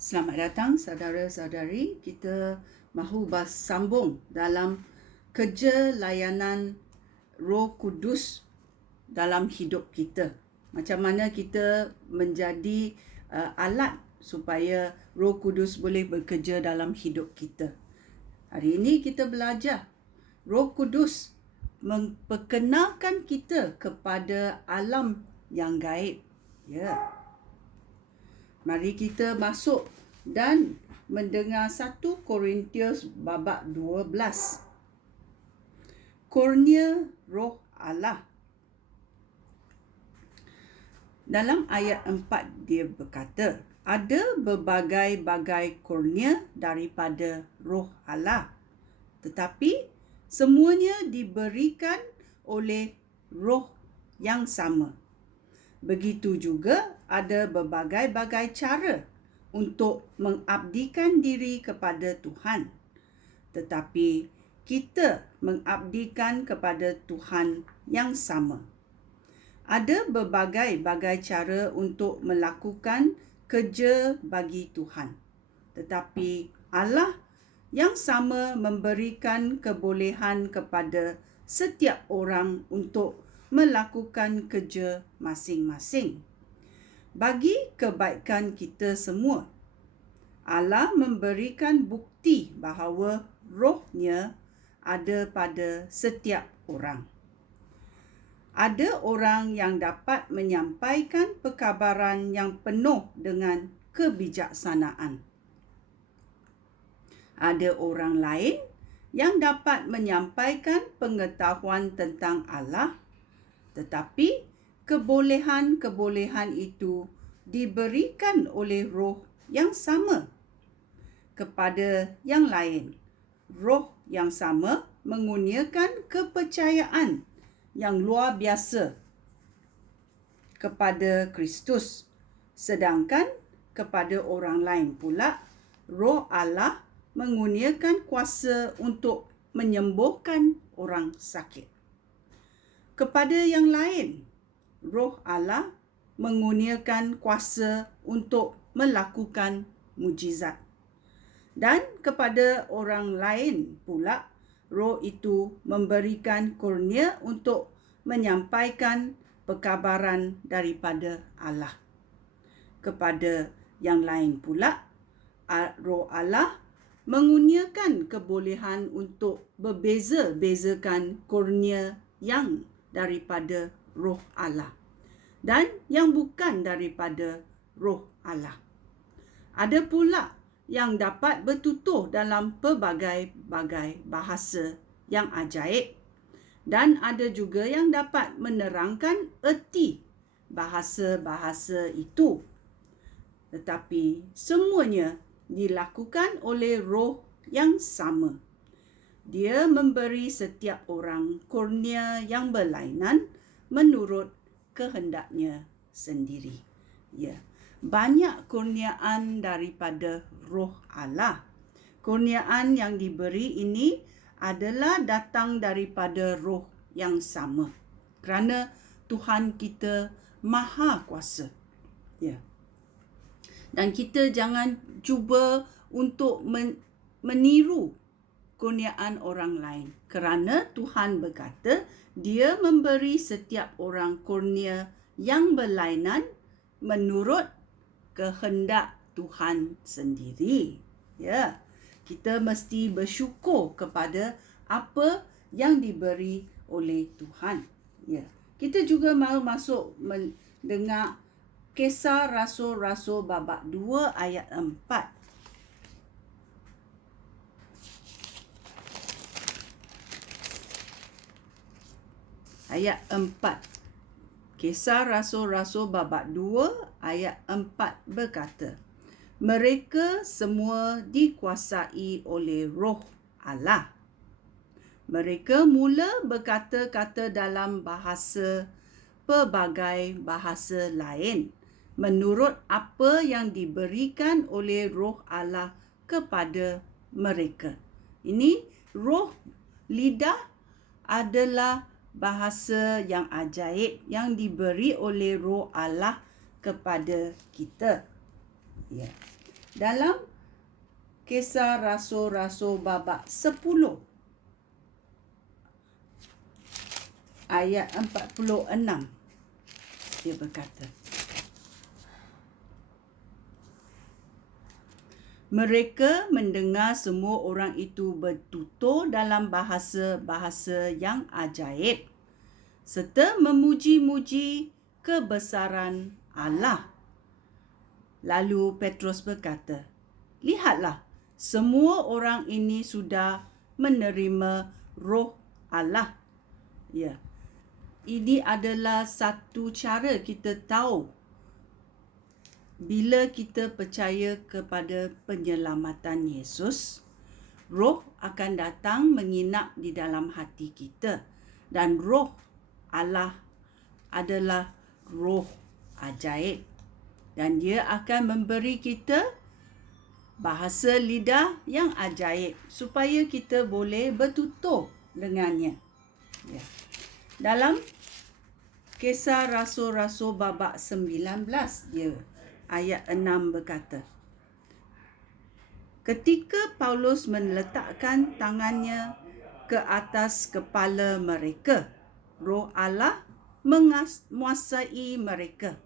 Selamat datang saudara-saudari, kita mahu bersambung dalam kerja layanan Roh Kudus dalam hidup kita. Macam mana kita menjadi alat supaya Roh Kudus boleh bekerja dalam hidup kita. Hari ini kita belajar Roh Kudus memperkenalkan kita kepada alam yang gaib. Ya. Mari kita masuk dan mendengar 1 Korintius babak 12. Kurnia Roh Allah. Dalam ayat 4 dia berkata, ada berbagai-bagai kurnia daripada Roh Allah, tetapi semuanya diberikan oleh Roh yang sama. Begitu juga ada berbagai-bagai cara untuk mengabdikan diri kepada Tuhan. Tetapi kita mengabdikan kepada Tuhan yang sama. Ada berbagai-bagai cara untuk melakukan kerja bagi Tuhan. Tetapi Allah yang sama memberikan kebolehan kepada setiap orang untuk melakukan kerja masing-masing. Bagi kebaikan kita semua, Allah memberikan bukti bahawa rohnya ada pada setiap orang. Ada orang yang dapat menyampaikan perkabaran yang penuh dengan kebijaksanaan. Ada orang lain yang dapat menyampaikan pengetahuan tentang Allah, tetapi kebolehan-kebolehan itu diberikan oleh roh yang sama. Kepada yang lain, roh yang sama mengurniakan kepercayaan yang luar biasa kepada Kristus. Sedangkan kepada orang lain pula, roh Allah mengurniakan kuasa untuk menyembuhkan orang sakit. Kepada yang lain, roh Allah mengurniakan kuasa untuk melakukan mujizat. Dan kepada orang lain pula, roh itu memberikan kurnia untuk menyampaikan perkabaran daripada Allah. Kepada yang lain pula, roh Allah mengurniakan kebolehan untuk berbeza-bezakan kurnia yang daripada roh Allah dan yang bukan daripada roh Allah. Ada pula yang dapat bertutur dalam pelbagai-bagai bahasa yang ajaib, dan ada juga yang dapat menerangkan erti bahasa-bahasa itu. Tetapi semuanya dilakukan oleh roh yang sama. Dia memberi setiap orang kurnia yang berlainan menurut kehendaknya sendiri. Ya, banyak kurniaan daripada roh Allah. Kurniaan yang diberi ini adalah datang daripada roh yang sama. Kerana Tuhan kita maha kuasa. Ya. Dan kita jangan cuba untuk meniru kurniaan orang lain. Kerana Tuhan berkata, dia memberi setiap orang kurnia yang berlainan menurut kehendak Tuhan sendiri. Ya, kita mesti bersyukur kepada apa yang diberi oleh Tuhan. Ya, kita juga mahu masuk mendengar Kisah Rasul-Rasul babak 2 ayat 4. Ayat 4. Kisah Rasul-Rasul babak 2 ayat 4 berkata, mereka semua dikuasai oleh roh Allah. Mereka mula berkata-kata dalam bahasa pelbagai bahasa lain menurut apa yang diberikan oleh roh Allah kepada mereka. Ini roh lidah adalah bahasa yang ajaib yang diberi oleh roh Allah kepada kita. Ya. Dalam Kisah Rasul-Rasul babak 10 ayat 46, dia berkata, mereka mendengar semua orang itu bertutur dalam bahasa-bahasa yang ajaib serta memuji-muji kebesaran Allah. Lalu Petrus berkata, lihatlah, semua orang ini sudah menerima Roh Allah. Ya, ini adalah satu cara kita tahu bila kita percaya kepada penyelamatan Yesus, Roh akan datang menginap di dalam hati kita. Dan Roh Allah adalah Roh ajaib. Dan dia akan memberi kita bahasa lidah yang ajaib supaya kita boleh bertutur dengannya. Ya. Dalam Kisah Rasul-Rasul babak 19, dia ayat 6 berkata, ketika Paulus meletakkan tangannya ke atas kepala mereka, Roh Allah menguasai mereka.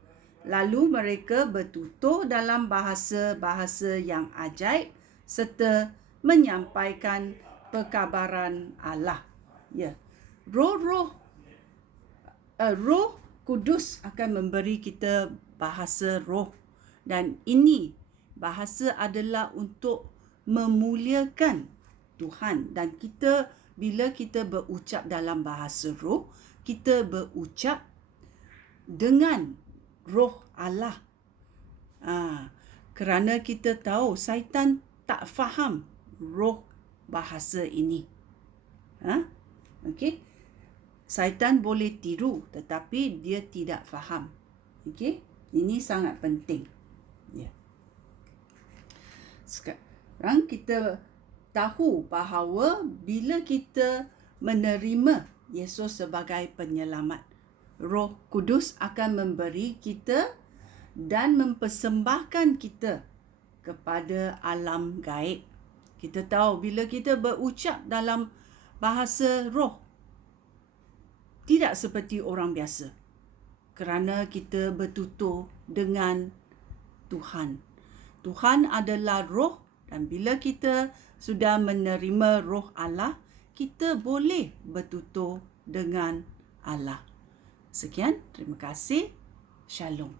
Lalu mereka bertutur dalam bahasa-bahasa yang ajaib serta menyampaikan perkabaran Allah. Ya. Roh Kudus akan memberi kita bahasa roh, dan ini bahasa adalah untuk memuliakan Tuhan. Dan kita, bila kita berucap dalam bahasa roh, kita berucap dengan Roh Allah. Kerana kita tahu syaitan tak faham roh bahasa ini. Okey. Syaitan boleh tiru tetapi dia tidak faham. Okey. Ini sangat penting. Ya. Sekarang kita tahu bahawa bila kita menerima Yesus sebagai penyelamat, Roh Kudus akan memberi kita dan mempersembahkan kita kepada alam gaib. Kita tahu bila kita berucap dalam bahasa roh, tidak seperti orang biasa. Kerana kita bertutur dengan Tuhan. Tuhan adalah roh, dan bila kita sudah menerima Roh Allah, kita boleh bertutur dengan Allah. Sekian, terima kasih. Shalom.